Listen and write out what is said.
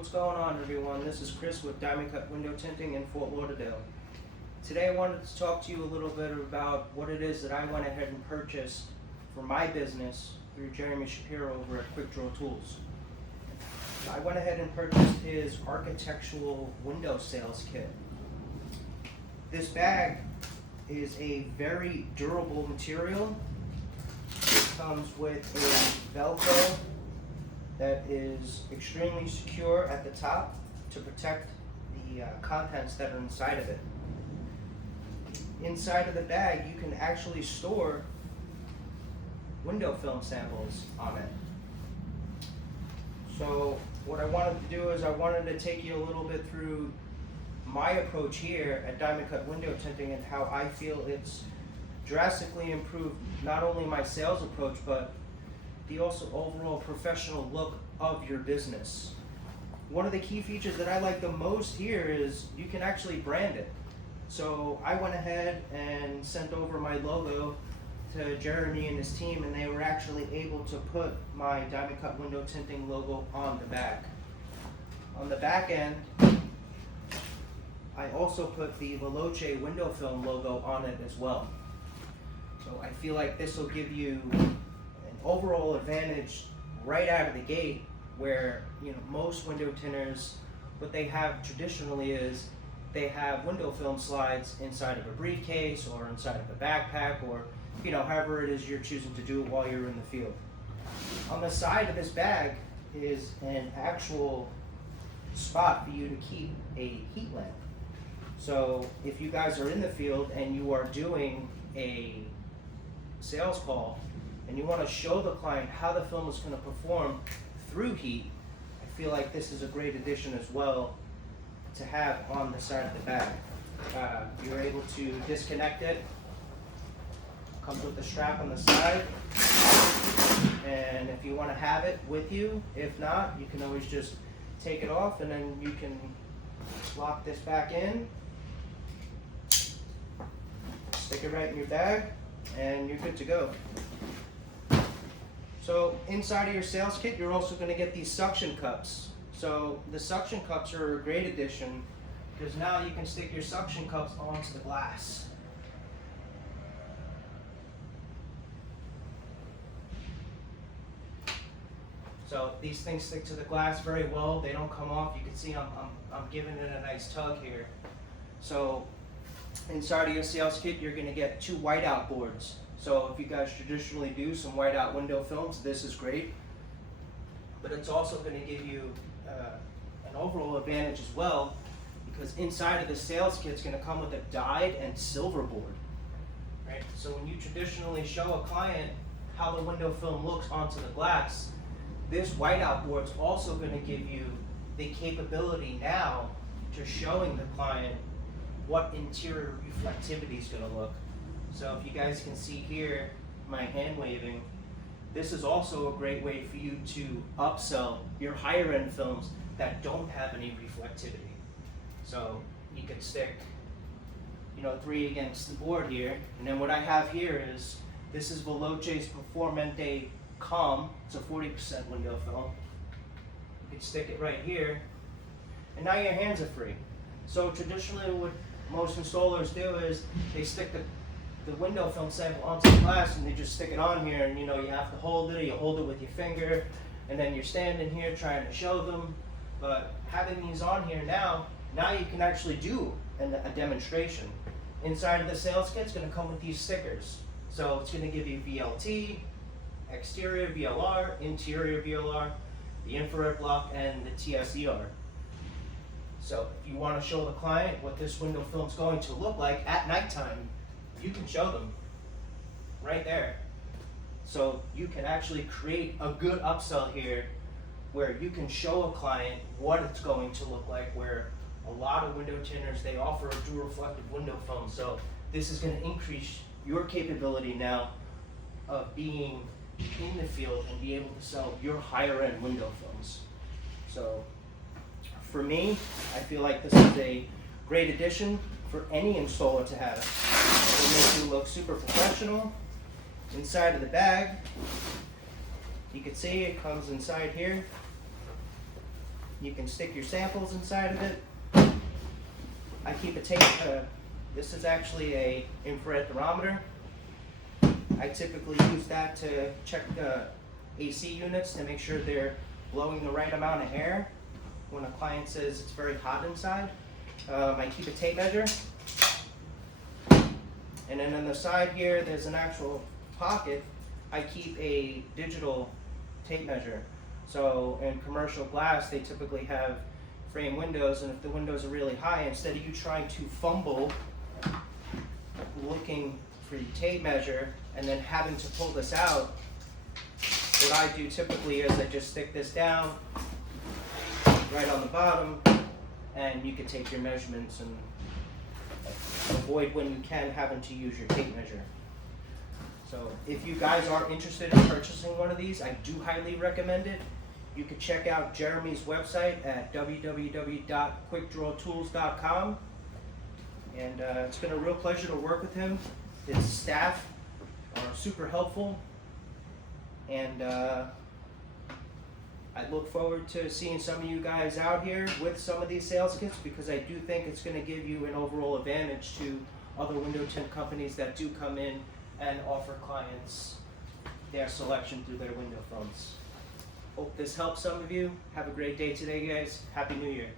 What's going on, everyone? This is Chris with Cut Window Tinting in Fort Lauderdale. Today I wanted to talk to you a little bit about what it is that I went ahead and purchased for my business through Jeremy Shapiro over at Quick Draw Tools. I went ahead and purchased his architectural window sales kit. This bag is a very durable material. It comes with a Velcro that is extremely secure at the top to protect the contents that are inside of it. Inside of the bag, you can actually store window film samples on it. So what I wanted to do is I wanted to take you a little bit through my approach here at Diamond Cut Window Tinting and how I feel it's drastically improved not only my sales approach, but the also overall professional look of your business. One of the key features that I like the most here is you can actually brand it. So I went ahead and sent over my logo to Jeremy and his team, and they were actually able to put my Diamond Cut Window Tinting logo on the back. On the back end, I also put the Veloce window film logo on it as well. So I feel like this will give you an overall advantage right out of the gate, where most window tinters, what they have traditionally is they have window film slides inside of a briefcase or inside of a backpack, or however it is you're choosing to do it while you're in the field. On the side of this bag is an actual spot for you to keep a heat lamp. So if you guys are in the field and you are doing a sales call and you want to show the client how the film is going to perform through heat, I feel like this is a great addition as well to have on the side of the bag. You're able to disconnect it. Comes with a strap on the side, and if you want to have it with you, if not, you can always just take it off and then you can lock this back in, stick it right in your bag, and you're good to go. So inside of your sales kit, you're also going to get these suction cups. So the suction cups are a great addition because now you can stick your suction cups onto the glass. So these things stick to the glass very well. They don't come off. You can see I'm giving it a nice tug here. So inside of your sales kit, you're going to get 2 whiteout boards. So if you guys traditionally do some whiteout window films, this is great. But it's also going to give you an overall advantage as well, because inside of the sales kit is going to come with a dyed and silver board. Right? So when you traditionally show a client how the window film looks onto the glass, this whiteout board is also going to give you the capability now to showing the client what interior reflectivity is going to look. So if you guys can see here, my hand waving, this is also a great way for you to upsell your higher end films that don't have any reflectivity. So you can stick 3 against the board here, and then what I have here is, this is Veloce's Performante Calm. It's a 40% window film. You can stick it right here, and now your hands are free. So traditionally what most installers do is they stick the window film sample onto the glass and they just stick it on here, and you have to hold it, you hold it with your finger, and then you're standing here trying to show them. But having these on here now you can actually do a demonstration. Inside of the sales kit, it's going to come with these stickers. So it's going to give you VLT, exterior VLR, interior VLR, the infrared block, and the TSER. So if you want to show the client what this window film is going to look like at nighttime, you can show them right there. So you can actually create a good upsell here where you can show a client what it's going to look like, where a lot of window tinters, they offer a dual reflective window film. So this is going to increase your capability now of being in the field and be able to sell your higher end window films. So for me, I feel like this is a great addition for any installer to have. It will make you look super professional. Inside of the bag, you can see it comes inside here. You can stick your samples inside of it. I keep a tape, this is actually a infrared thermometer. I typically use that to check AC units to make sure they're blowing the right amount of air. When a client says it's very hot inside, I keep a tape measure. And then on the side here, there's an actual pocket. I keep a digital tape measure. So in commercial glass, they typically have frame windows, and if the windows are really high, instead of you trying to fumble looking for your tape measure and then having to pull this out, what I do typically is I just stick this down right on the bottom, and you can take your measurements and avoid, when you can, having to use your tape measure. So if you guys are interested in purchasing one of these, I do highly recommend it. You can check out Jeremy's website at www.quickdrawtools.com. And it's been a real pleasure to work with him. His staff are super helpful. And I look forward to seeing some of you guys out here with some of these sales kits, because I do think it's going to give you an overall advantage to other window tint companies that do come in and offer clients their selection through their window fronts. Hope this helps some of you. Have a great day today, guys. Happy New Year.